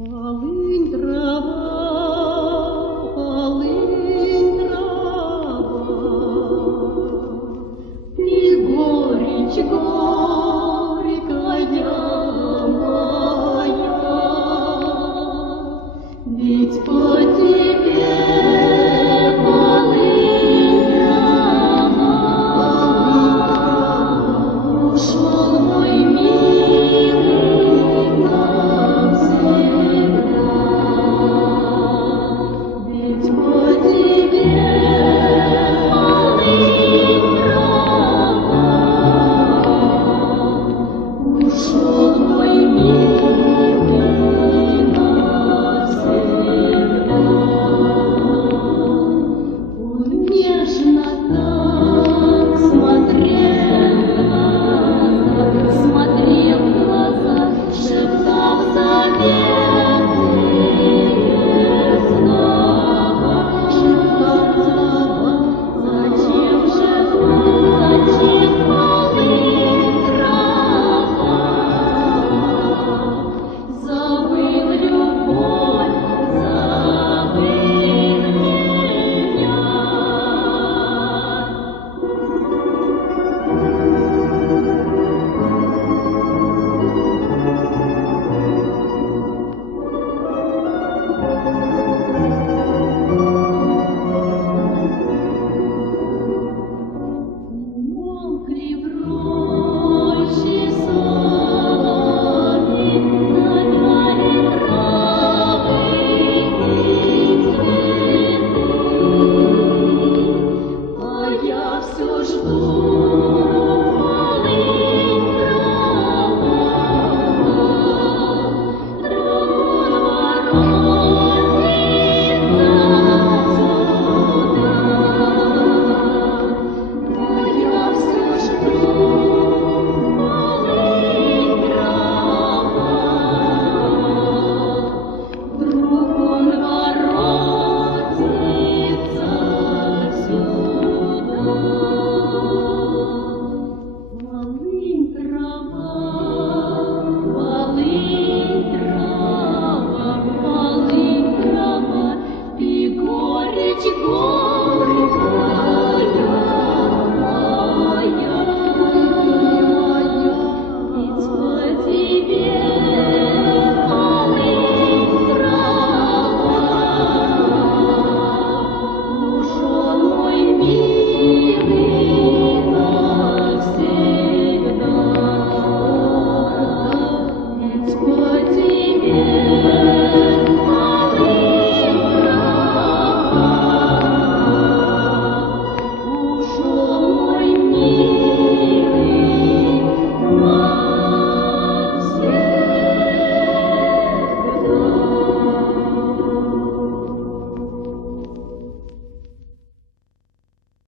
Полынь трава, ты горечь горькая моя, ведь по тебе полынь трава, ушел мой милый навсегда. Ведь по тебе полынь трава, ушел мой милый навсегда. Он нежно так смотрел в глаза, шептал заветные слова, зачем же зачем полынь трава, забыл любовь, забыл меня. Умолкли в роще соловьи, завяли травы и цветы, а я все жду.